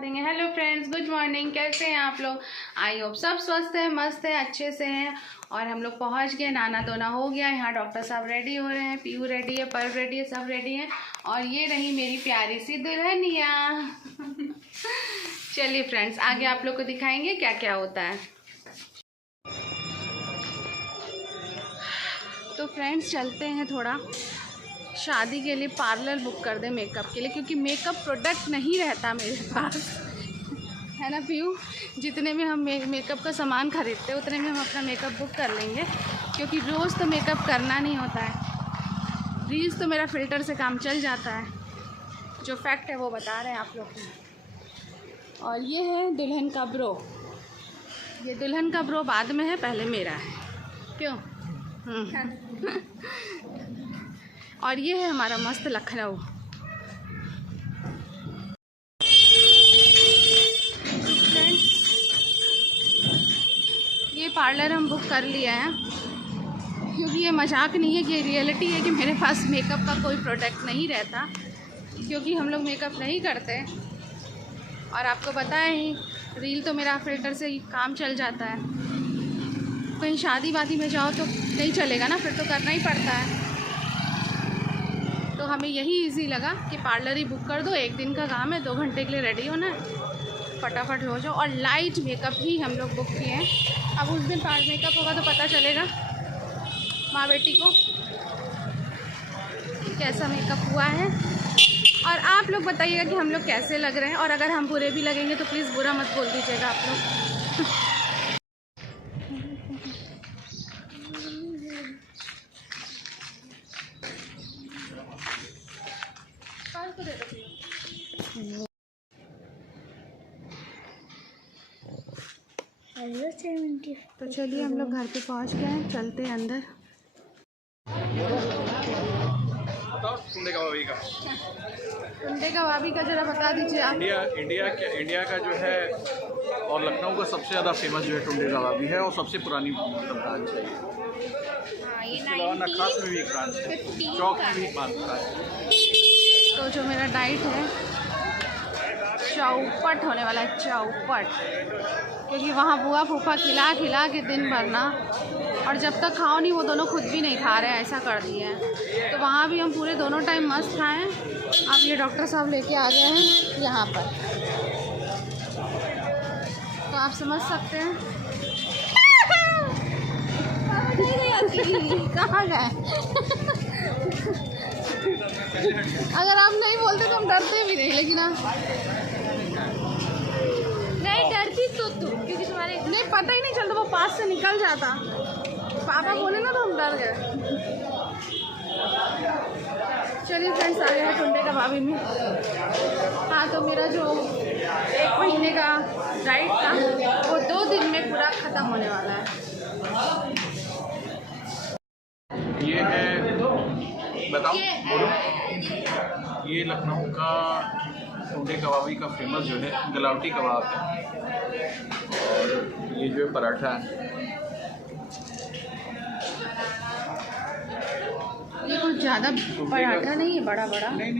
देंगे। Hello friends, good morning. कैसे हैं आप लोग? आई होप सब स्वस्थ है, मस्त है, अच्छे से हैं। और हम लोग पहुंच गए, नहाना धोना हो गया। यहाँ डॉक्टर साहब रेडी हो रहे हैं, पीयू रेडी है, पर्व रेडी है, सब रेडी हैं। और ये रही मेरी प्यारी सी दुल्हनिया। चलिए फ्रेंड्स, आगे आप लोग को दिखाएंगे क्या क्या होता है। तो फ्रेंड्स चलते हैं, थोड़ा शादी के लिए पार्लर बुक कर दे मेकअप के लिए, क्योंकि मेकअप प्रोडक्ट नहीं रहता मेरे पास, है ना पीयू। जितने में हम मेकअप का सामान खरीदते उतने में हम अपना मेकअप बुक कर लेंगे, क्योंकि रोज़ तो मेकअप करना नहीं होता है। रील्स तो मेरा फ़िल्टर से काम चल जाता है, जो फैक्ट है वो बता रहे हैं आप लोग को। और ये है दुल्हन का ब्रो। ये दुल्हन का ब्रो बाद में है, पहले मेरा है। क्यों? और ये है हमारा मस्त लखनऊ। फ्रेंड्स, ये पार्लर हम बुक कर लिया है, क्योंकि ये मजाक नहीं है, ये रियलिटी है कि मेरे पास मेकअप का कोई प्रोडक्ट नहीं रहता, क्योंकि हम लोग मेकअप नहीं करते। और आपको पता है ही, रील तो मेरा फ़िल्टर से ही काम चल जाता है। कहीं शादी वादी में जाओ तो नहीं चलेगा ना, फिर तो करना ही पड़ता है। तो हमें यही इजी लगा कि पार्लर ही बुक कर दो, एक दिन का काम है, 2 घंटे के लिए रेडी होना है, फटाफट हो जाओ। और लाइट मेकअप ही हम लोग बुक किए हैं। अब उस दिन मेकअप होगा तो पता चलेगा माँ बेटी को कैसा मेकअप हुआ है। और आप लोग बताइएगा कि हम लोग कैसे लग रहे हैं, और अगर हम बुरे भी लगेंगे तो प्लीज़ बुरा मत बोल दीजिएगा आप लोग। तो चलिए हम लोग घर पे पहुंच गए हैं, चलते हैं अंदर। टुंडे कबाबी का जरा बता दीजिए आप। इंडिया का जो है और लखनऊ का सबसे ज़्यादा फेमस जो है टुंडे कबाबी है, और सबसे पुरानी ब्रांच है। इसके अलावा नखास में भी एक ब्रांच है, चौक में भी एक ब्रांच है। तो जो मेरा डाइट है चौपट होने वाला है, चौपट, क्योंकि वहाँ बुआ फूफा खिला खिला के दिन भर ना, और जब तक खाओ नहीं वो दोनों खुद भी नहीं खा रहे हैं, ऐसा कर दिए हैं। तो वहाँ भी हम पूरे दोनों टाइम मस्त खाएँ। अब ये डॉक्टर साहब लेके आ गए हैं यहाँ पर, तो आप समझ सकते हैं। कहाँ गए? अगर आप नहीं बोलते तो हम डरते भी नहीं, लेकिन नहीं डरती तो क्योंकि तुम्हारे नहीं पता ही नहीं चलता, वो पास से निकल जाता। पापा बोले ना तो हम डर गए। चलिए फ्रेंड्स, आ गए हैं टुंडे कबाबी में। हाँ, तो मेरा जो 1 महीने का डाइट था वो 2 दिन में पूरा ख़त्म होने वाला है। ये है, बताओ बोलो। ये लखनऊ का टुंडे कबाबी का फेमस जो है गलावटी कबाब है, और ये जो है पराठा है। ये कुछ ज़्यादा पराठा नहीं है, बड़ा बड़ा नहीं।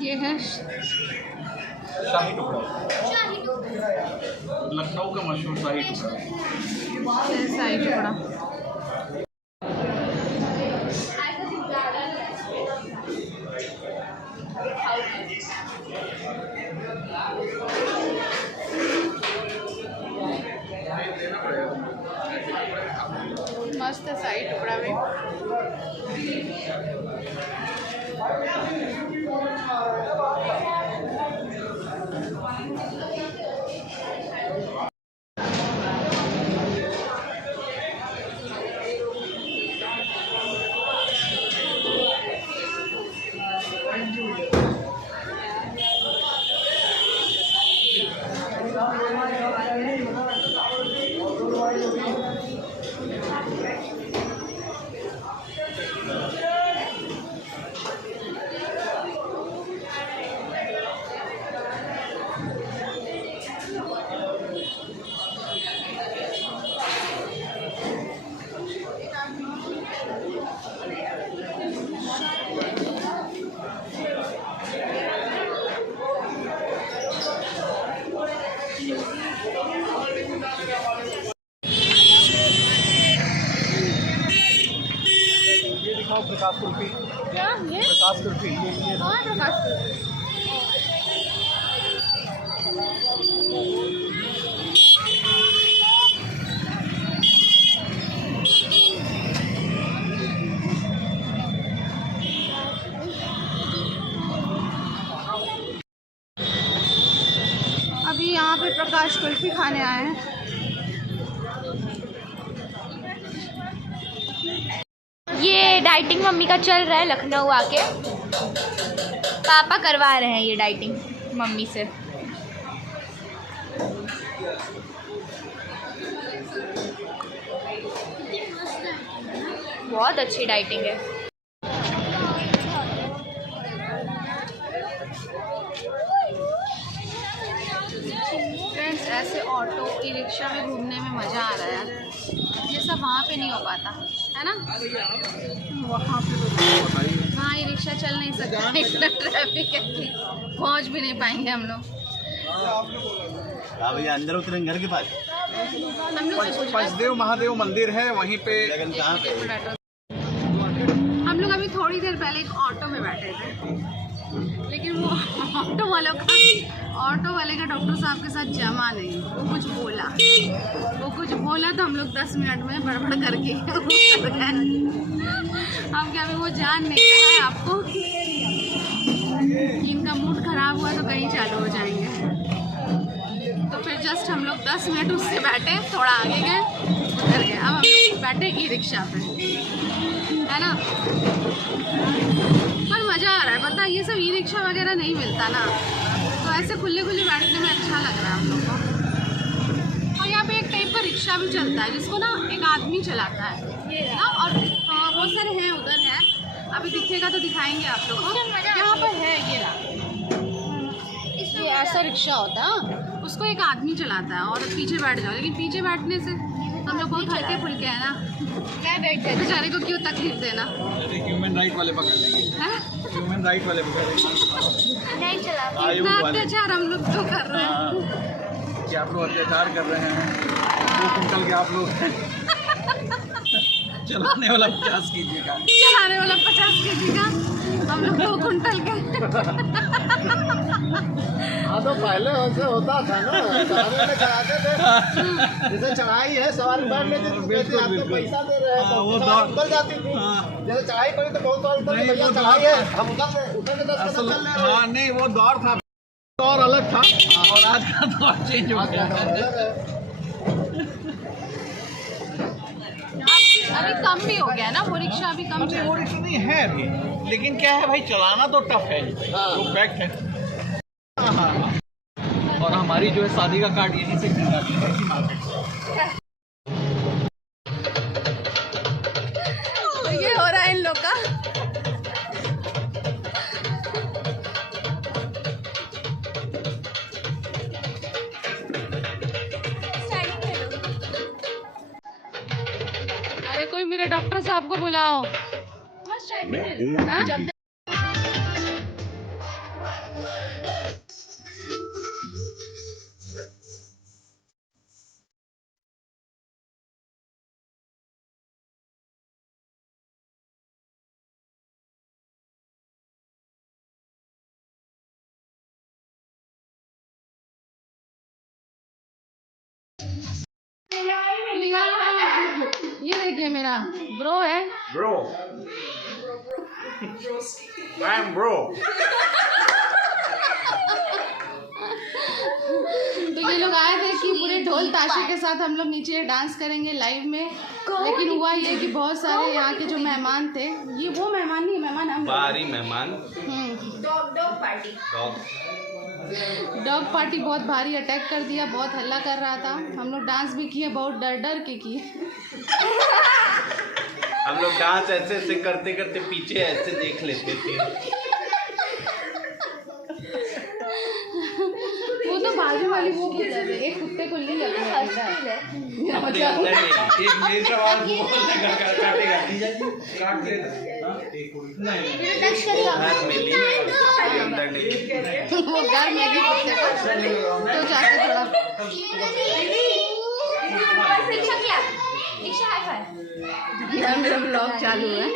ये है शाही टुकड़ा, लखनऊ का मशहूर शाही टुकड़ा। शाही टुकड़ा। मस्त है शाही टुकड़ा भी। प्रकाश कुल्फी। क्या ये प्रकाश कुल्फी ये हाँ प्रकाश कुल्फी। अभी यहाँ पे प्रकाश कुल्फी खाने आए हैं। ये डाइटिंग मम्मी का चल रहा है लखनऊ आके। पापा करवा रहे हैं ये डाइटिंग मम्मी से। बहुत अच्छी डाइटिंग है। फ्रेंड्स ऐसे ऑटो ई रिक्शा में घूमने में मज़ा आ रहा है, ये सब वहाँ पे नहीं हो पाता है ना। वहाँ पे तो बताइए। हाँ ई रिक्शा चल नहीं सकता, इतना ट्रैफिक है कि पहुँच भी नहीं पाएंगे हम लोग। हाँ भैया अंदर उतरेंगे घर के पास। हम लोग से कुछ पंचदेव महादेव मंदिर है वहीं पे। लगन कहाँ पे? हम लोग अभी थोड़ी देर पहले एक ऑटो में बैठे थे, लेकिन वो ऑटो वाले का डॉक्टर साहब के साथ जमा नहीं। वो कुछ बोला तो हम लोग 10 मिनट में बड़बड़ करके उतर गए। हम क्या अभी वो जान नहीं रहा है आपको कि इनका मूड खराब हुआ तो कहीं चालू हो जाएंगे। तो फिर जस्ट हम लोग 10 मिनट उससे बैठे, थोड़ा आगे गए, उतर गए। अब हम लोग बैठे ई रिक्शा पे, है ना। पर मज़ा आ रहा है, पता ये सब ई रिक्शा वगैरह नहीं मिलता ना, तो ऐसे खुले बैठने में अच्छा लग रहा है हम लोग को। और यहाँ पे एक टाइप का रिक्शा भी चलता है जिसको ना एक आदमी चलाता है ना, और बहुत सारे हैं उधर हैं, अभी दिखेगा तो दिखाएंगे आप लोग को। यहाँ पर है ये ऐसा रिक्शा होता है, उसको एक आदमी चलाता है और पीछे बैठ जाओ। लेकिन पीछे बैठने से हम लोग बहुत हल्के फुल्के हैं ना, बेचारे को क्यों तकलीफ देना। ह्यूमन राइट वाले पकड़ लेंगे। ह्यूमन राइट वाले पकड़ लेंगे। नहीं चला। इतना अत्याचार हम लोग तो कर रहे हैं कि आप लोग अत्याचार कर रहे हैं। 2 कुंटल के आप लोग चलाने वाला 50 kg का। चलाने वाला 50 kg का, हम लोग 2 कुंटल के। हाँ तो पहले वैसे होता था ना, सवारी में चढ़ाते थे। जैसे चढ़ाई है सवारी बैठ लेते थे, जैसे आपको पैसा दे रहे हैं वो तो उतर जाती थी। जैसे चढ़ाई पड़ी तो बहुत साल उतर भैया चढ़ाई है, हम उतर के 10 कदम चल रहे हैं। हाँ नहीं वो दौर था, दौर अलग था और आज का दौर चेंज हो गया। अभी कम भी हो गया ना वो रिक्शा, अभी कम चल वो रिक्शा नहीं है अभी, लेकिन क्या है भाई चलाना तो टफ है, वो फैक्ट है। और हमारी जो है शादी का कार्ड यहीं से की जाती है इसी मार्केट से। तो ये हो रहा है इन लोग का। अरे कोई मेरे डॉक्टर साहब को बुलाओ। हाँ? ये देखिए मेरा ब्रो है। Bro, I'm bro. तो ये लोग आए थे कि पूरे ढोल ताशे के साथ हम लोग नीचे डांस करेंगे लाइव में, लेकिन हुआ ये कि बहुत सारे यहाँ के जो मेहमान थे, ये वो मेहमान नहीं, मेहमान हम बाहरी मेहमान। डॉग पार्टी बहुत भारी अटैक कर दिया, बहुत हल्ला कर रहा था। हम लोग डांस भी किए, बहुत डर डर के किए। हम लोग डांस ऐसे ऐसे करते करते पीछे ऐसे देख लेते थे। वो तो बाजू वाली वो कुत्ते थे, एक कुत्ते को ले जाते एक मेरी सवाल काटेगा काट ले वो घर में भी कुत्ते को तो जाके थोड़ा यार मेरा ब्लॉग चालू है।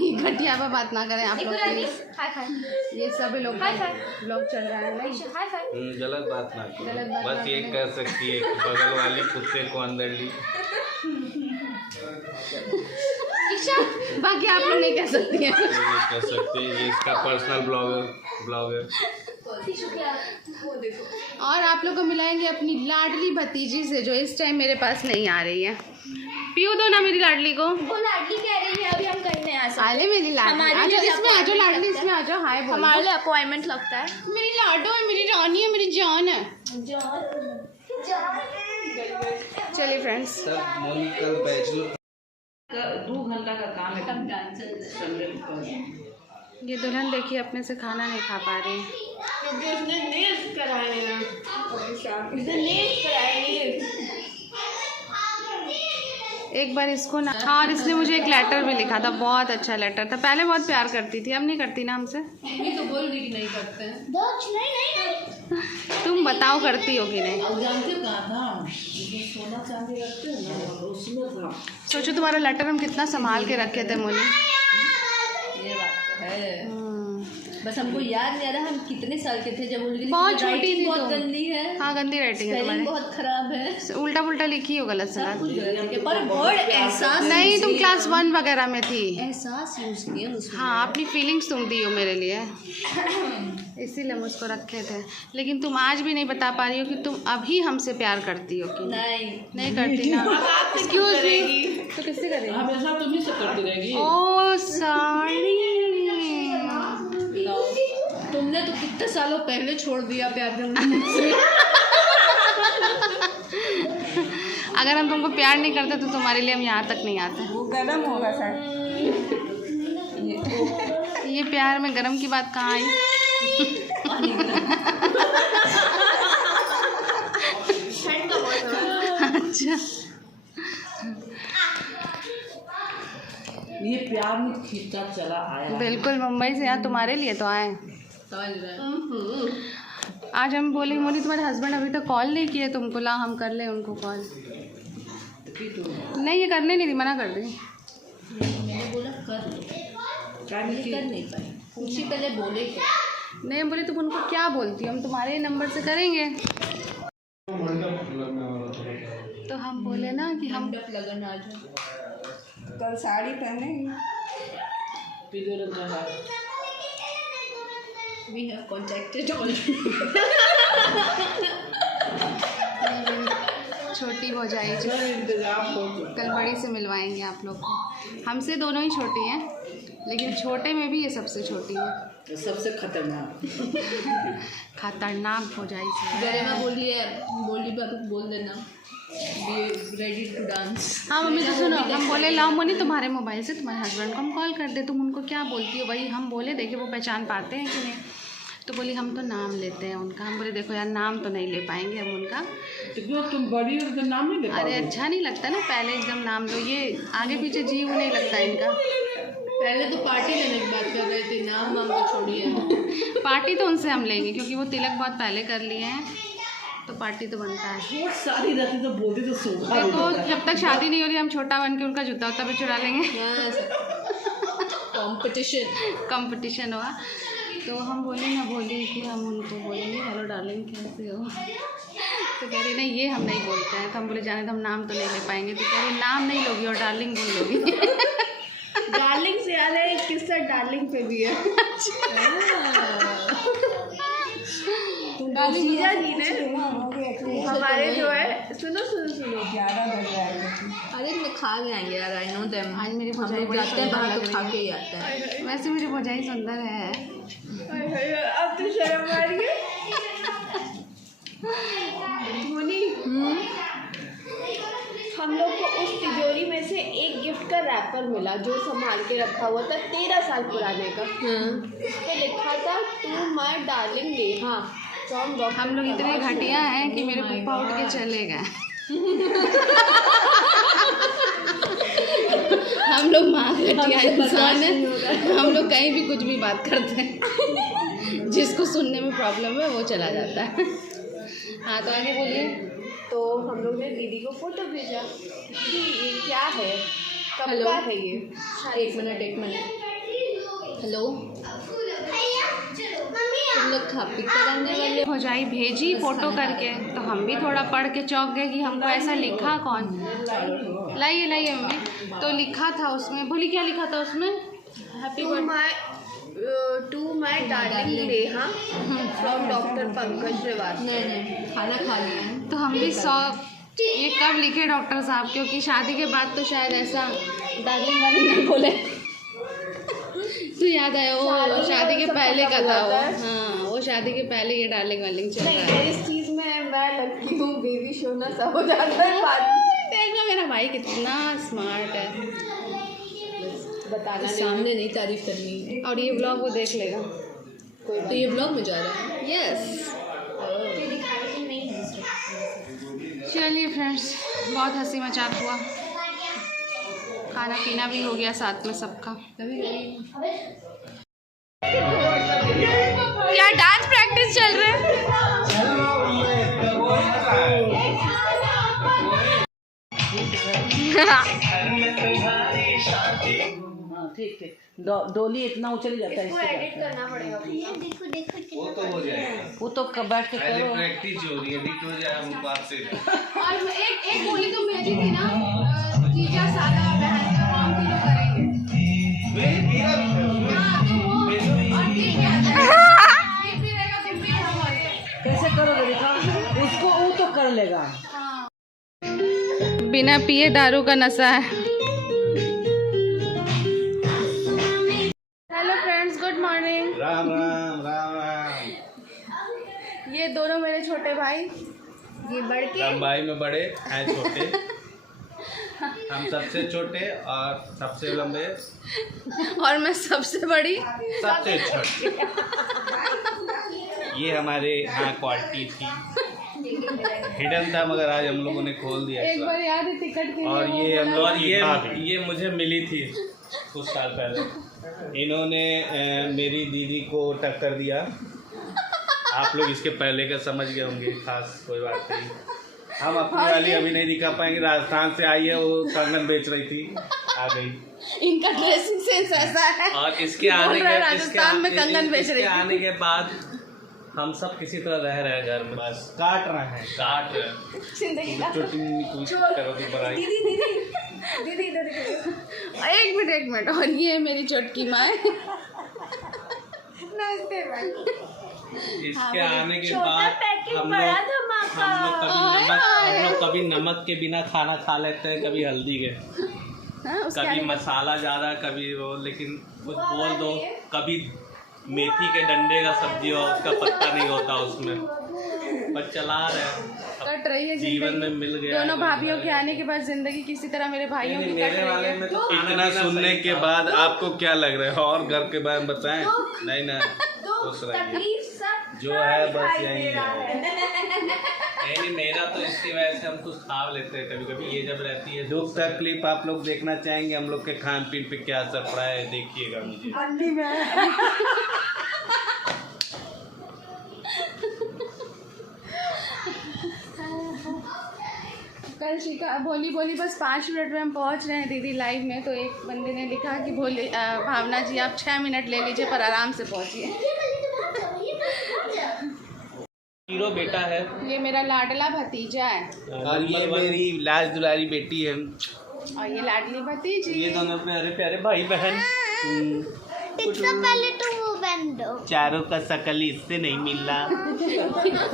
ये घटिया पे बात ना करें आप लोग प्लीज। हाय हाय ये सभी लोग हाय हाय ब्लॉग चल रहा है नहीं। हाय हाय। गलत बात ना गलत बात बस ना ये करें। कह सकती है कि बगल वाले कुत्ते को अंदर ली। ईशा बाकी आप लोग नहीं कह सकती हैं। ये कह सकते हैं, ये इसका पर्सनल ब्लॉगर। और आप लोग को मिलाएंगे अपनी लाडली भतीजी से जो इस टाइम मेरे पास नहीं आ रही है। पीऊ दो ना मेरी लाडली को। वो लाडली कह रही है अभी हम कहीं नहीं आ सकते। आले मेरी लाडली हमारे आ लिए जाओ भी इसमें, आ जाओ appointment लाडली लगता इसमें आ जाओ। हाय बोल हमारे लिए अपॉइंटमेंट लगता है। मेरी लाडो है, मेरी रानी है, मेरी जान है। चलिए फ्रेंड्स, सब मोनी कल बैचलर 2 घंटा का काम है। संडे को ये दुल्हन देखिए अपने से खाना नहीं खा पा रही। क्योंकि उसने नेल्स कराए हैं। उसने नेल्स कराए हैं। एक बार इसको ना, हाँ, और इसने मुझे एक लेटर भी लिखा था, बहुत अच्छा लेटर था। पहले बहुत प्यार करती थी, अब नहीं करती ना हमसे। मम्मी तो बोल रही कि नहीं करते हैं। तुम बताओ करती हो कि नहीं। अब जानते हो कहाँ था? जो सोना चांदी रखते हैं ना उसमें था। सोचो तुम्हारा लेटर हम कितना संभाल के रखे थे मोनी। ये बात तो है। बस हमको याद नहीं आ रहा हम कितने साल के थे जब उनकी बहुत छोटी थी बहुत तुम। गंदी है। हाँ, गंदी राइटिंग है स्पेलिंग तुम्हारी, बहुत खराब है। उल्टा पुल्टा लिखी हो गलत सलत। कुछ गलत है, पर वर्ड एहसास नहीं, तुम क्लास 1 वगैरह में थी। एहसास यूज किए उसमें। हाँ, अपनी फीलिंग्स तुम दी हो मेरे लिए, इसीलिए मुझको रखे थे। लेकिन तुम आज भी नहीं बता पा रही हो कि तुम अभी हमसे प्यार करती हो कि नहीं करती ना। एक्सक्यूज मी, तो किससे करेगी? हमेशा तुम ही से करती रहेगी। Oh sorry. तुमने तो कितने सालों पहले छोड़ दिया प्यार करना मुझसे। अगर हम तुमको प्यार नहीं करते तो तुम्हारे लिए हम यहाँ तक नहीं आते। वो गरम होगा सर। ये प्यार में गरम की बात कहाँ आई? अच्छा, ये प्यार में खींचता चला आया। बिल्कुल मुंबई से यहाँ तुम्हारे लिए तो आए। समझ रहे? आज हम बोले मोनी तुम्हारे हस्बैंड अभी तक कॉल नहीं किए तुमको, ला हम कर ले उनको कॉल। नहीं, ये करने नहीं दी, मना कर दी। मैंने बोला कर लो, कर नहीं पाई। पूछी पहले बोले क्या? नहीं, बोले तुम उनको क्या बोलती हो, हम तुम्हारे नंबर से करेंगे। तो हम बोले ना कि हम मंडप लगन आ जाओ। कल साड़ी पहनेंगे। पीले रंग का है। We have contacted already. छोटी हो जाएगी, इंतजाम हो चुका। कल बड़ी से मिलवाएंगे आप लोग को। हमसे दोनों ही छोटी हैं, लेकिन छोटे में भी ये सबसे छोटी है। तो सबसे खतरनाक खतरनाक हो जाएगी। गरिमा बोली बात बोल देना। Be ready to dance. हाँ मम्मी, तो सुनो, हम बोले लाओ मोनी तुम्हारे मोबाइल से तुम्हारे हस्बैंड को हम कॉल कर दे, तुम उनको क्या बोलती हो। वही हम बोले देखिए वो पहचान पाते हैं कि नहीं। तो बोली हम तो नाम लेते हैं उनका। हम बोले देखो यार, नाम तो नहीं ले पाएंगे हम उनका। तो जो तुम बड़ी हो तो नाम ही ले अरे अच्छा नहीं लगता ना, पहले एकदम नाम लो, ये आगे पीछे जीव नहीं लगता इनका। पहले तो पार्टी लेने की बात कर रहे थे, नाम वाम तो छोड़िए। पार्टी तो उनसे हम लेंगे क्योंकि वो तिलक बहुत पहले कर लिए हैं, तो पार्टी तो बनता है। वो सारी रहती तो बोलती तो सोखा देखो जब तक शादी नहीं हो रही हम छोटा बन के उनका जूता उता भी चुरा लेंगे। कंपटीशन हुआ तो हम बोले ना, बोले कि हम उनको बोलेंगे हेलो डार्लिंग कैसे हो। तो कह रही नहीं ये हम नहीं बोलते हैं। तो हम बोले जाने तो हम नाम तो नहीं ले पाएंगे। तो कह रही नाम नहीं लोगी और डार्लिंग बोल लोगी। डार्लिंग से याद है, एक किस्सा डार्लिंग पे भी है। जीजा जी ने हमारे जो है, सुनो 11 बज जाएगा। अरे मैं खा के आएंगे यार, आई नो देम। आज मेरी हम भौजाई लोग बड़ी जाते हैं सुंदर बाहर लग तो रही खा है। के ही आते हैं। वैसे मेरी भौजाई सुंदर है। अब तो शर्म आ रही है। मोनी, हम लोग को उस तिजोरी में से एक गिफ्ट का रैपर मिला जो संभाल के रखा हुआ था 13 साल पुराने का। उस पे लिखा था टू माय डार्लिंग नेहा। हम लोग इतने घटिया हैं कि मेरे पप्पा उठ के चले गए। हम लोग माँ घटिया इंसान है, हम लोग कहीं भी कुछ भी बात करते हैं, जिसको सुनने में प्रॉब्लम है वो चला जाता है। हाँ तो आगे बोलिए। तो हम लोग ने दीदी को फोटो भेजा कि ये क्या है, कब का है ये। एक मिनट हेलो, तुम लोग खा पी कर आने वाले हो? भौजाई भेजी फोटो करके, तो हम भी थोड़ा पढ़ के चौंक गए कि हमको ऐसा लिखा कौन। लाइए लाइए मम्मी। तो लिखा था उसमें, बोली क्या लिखा था उसमें? Happy to my darling Neha from doctor Pankaj Srivastava. नहीं, खाना खा लिया। तो हम भी 100 ये कब लिखे डॉक्टर साहब, क्योंकि शादी के बाद तो शायद ऐसा डार्लिंग वाली नहीं बोले। तो याद आया वो शादी के पहले का था वो। हाँ, वो शादी के पहले ये डार्लिंग वार्लिंग चल रहा है। इस चीज़ में मैं लगती हूँ बेबी शोना सा हो जाता है बाद में। देखो मेरा भाई कितना स्मार्ट है, बताना नहीं। सामने नहीं तारीफ करनी। और ये ब्लॉग वो देख लेगा। तो ये ब्लॉग में जा रहा है। यस। चलिए फ्रेंड्स, बहुत हंसी मजाक हुआ, खाना पीना भी हो गया साथ में सबका। क्या डांस प्रैक्टिस चल रहा है? ठीक ठीक, डोली इतना उछल जाता है। इसको एडिट करना पड़ेगा। वो तो हो जाएगा, वो तो बैठ के पहले करो। प्रैक्टिस हो रही है, एडिट हो जाए हम बात से। और एक बोली तो मेरी थी ना, जीजा साला बहन का हम तीनों करेंगे। हाँ, तो वो और ठीक है, ठीक भी रहेगा, तुम भी हमारे। कैसे करोगे दिखा, उसको वो तो कर लेगा। बिना पिए दारू का नशा है। Hello friends, good morning. Ram Ram Ram Ram. ये दोनों मेरे छोटे भाई, ये बड़ के लंबाई में बड़े हैं छोटे, हम सबसे छोटे और सबसे लंबे, और मैं सबसे बड़ी। सबसे छोटे। ये हमारे यहाँ क्वालिटी थी, हिडन था, मगर आज हम लोगों ने खोल दिया एक बार याद है टिकट के लिए और वो ये हम बोला लोग ये मुझे मिली थी कुछ साल पहले। इन्होंने मेरी दीदी को टक्कर दिया। आप लोग इसके पहले का समझ गए होंगे, खास कोई बात नहीं। हम अपनी वाली अभी नहीं दिखा पाएंगे। राजस्थान से आई है, वो कंगन बेच रही थी, आ गई। इनका ड्रेसिंग सेंस ऐसा है। और इसके आने बोल रहा है के राजस्थान में कंगन बेच रही इसके थी। आने के बाद हम सब किसी तरह रह रहे हैं घर में, बस काट रहे हैं। जिंदगी का करो तो बड़ाई। दीदी इधर एक मिनट। और ये मेरी चुटकी माँ। नमस्ते भाई। इसके आने के बाद हम लोग कभी नमक के बिना खाना खा लेते हैं, कभी हल्दी के, हाँ, उसके कभी आने के- मसाला ज़्यादा, कभी वो, लेकिन कुछ बोल दो, कभी मेथी के डंडे का सब्जी हो, उसका पत्ता नहीं होता उसमें, पर चला रहे हैं। कट रही है जीवन जिंदगी। में मिल गया दोनों भाभीियों के आने के बाद जिंदगी किसी तरह मेरे भाइयों की कट मेरे रही वाले है। में तो इतना सुनने के बाद आपको क्या लग रहा है, और घर के बारे में बताएं? नहीं ना, खुश रहिए, जो है बस यही है। नहीं, मेरा तो इसकी वजह से हम कुछ खा लेते हैं कभी कभी, ये जब रहती है। दुख तकलीफ आप लोग देखना चाहेंगे हम लोग के खान पीन पे क्या असर पड़ा है, देखिएगा मुझे। कल शिका बोली बस 5 मिनट में हम पहुंच रहे हैं दीदी लाइव में। तो एक बंदे ने लिखा कि भावना जी आप 6 मिनट ले लीजिए पर आराम से पहुंचिए। हीरो बेटा है ये मेरा लाडला भतीजा है और ये मेरी लाज दुलारी बेटी है, और ये लाडली भतीजी। ये दोनों प्यारे प्यारे भाई बहन। पहले तो वो बन दो। चारों का शकल इससे नहीं मिल रहा।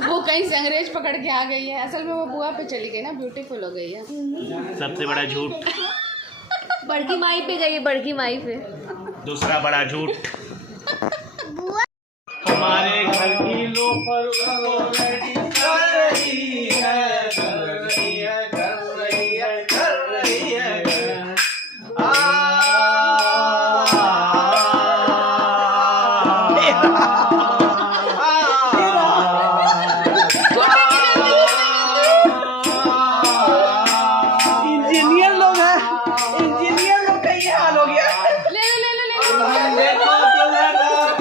वो कहीं से अंग्रेज पकड़ के आ गई है, असल में वो बुआ पे चली गई ना, ब्यूटीफुल हो गई है। सबसे बड़ा झूठ, बड़की माई पे गई, बड़की माई पे। दूसरा बड़ा झूठ, हमारे घर की लोफर उसको रेडी कर रही है, कर रही है, कर रही है, कर रही है। इंजीनियर लोग हैं, इंजीनियर लोग का ये हाल हो गया। ले लो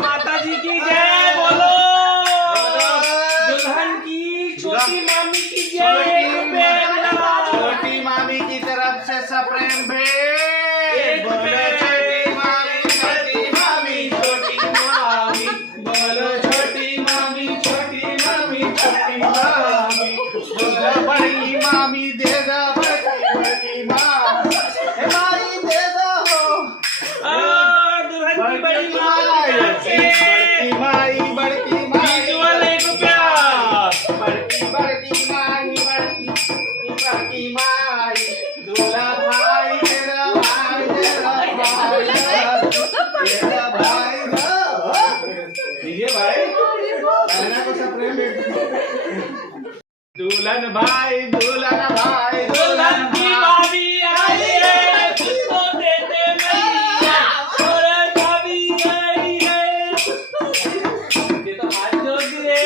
माता जी की जय बोलो, दुल्हन की लीजिए भाई, पहना को स्प्रे में। दुल्हन भाई, दुल्हन भाई, दुल्हन की भाभी आई है, तुझको देते मैया, और भाभी आई है। ये तो हाथ जोड़ दिए।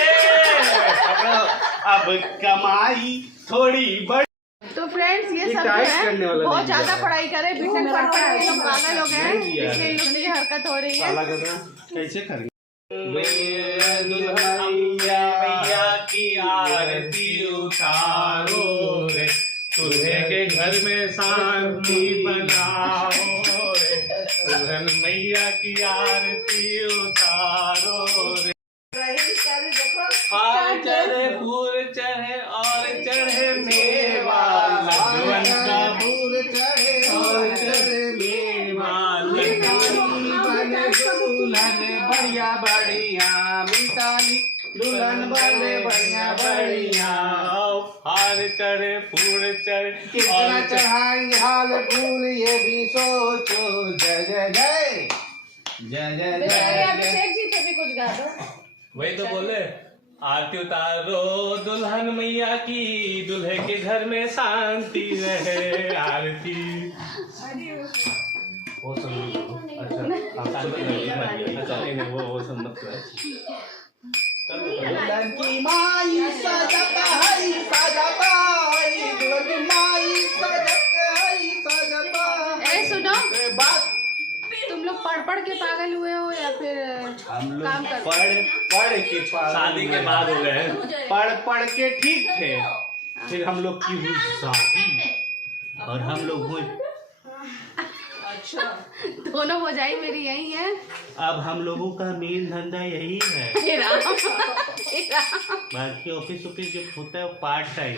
अब कमाई थोड़ी बड़ी। तो फ्रेंड्स ये सब जो टाइट है करने वाला बहुत नहीं ज्यादा है। पढ़ाई करे, बीटेक पढ़ते हैं, ये लोग पागल हो गए हैं, नहीं दिया है। इसलिए इन लोगों की हरकत हो रही है। काला गधा कैसे करेंगे? मैया की आरती उतारो रे, दूल्हे के घर में शांति बनाओ रे, दुल्हन मैया की आरती उतारो रे। हार चढ़े फूल चढ़े और चढ़े मेवा, लड्डूअन का फूल चढ़े और चढ़े मेवा, लड्डूअन बने दुल्हन बढ़िया बढ़िया, मिताली दुल्हन बने बढ़िया बढ़िया। हार चढ़े फूल चढ़े कितना चढ़ाएंगे हाल फूल ये भी सोचो। जय जय जय जय जय जय। अभिषेक जी पे भी कुछ गा दो। वही तो बोले, आरती उतारो दुल्हन मैया की, दूल्हे के घर में शांति रहे। आरती वो संगीत अच्छा नहीं वो संगीत दुल्हन की माई सजता है सजता है, दुल्हन की माई सजता है सजता। ए सुनो, बात तुम लोग पढ़ के पागल हुए हो या फिर हम लोग काम करते? पढ़ के शादी के बाद हो गए, पढ़ के ठीक थे, फिर हम लोग की हुई शादी और हम लोग हुए। दोनों हो जाए मेरी यही है। अब हम लोगों का मेन धंधा यही है, हे राम, बाकी ऑफिस ऑफिस जो होता है वो पार्ट टाइम।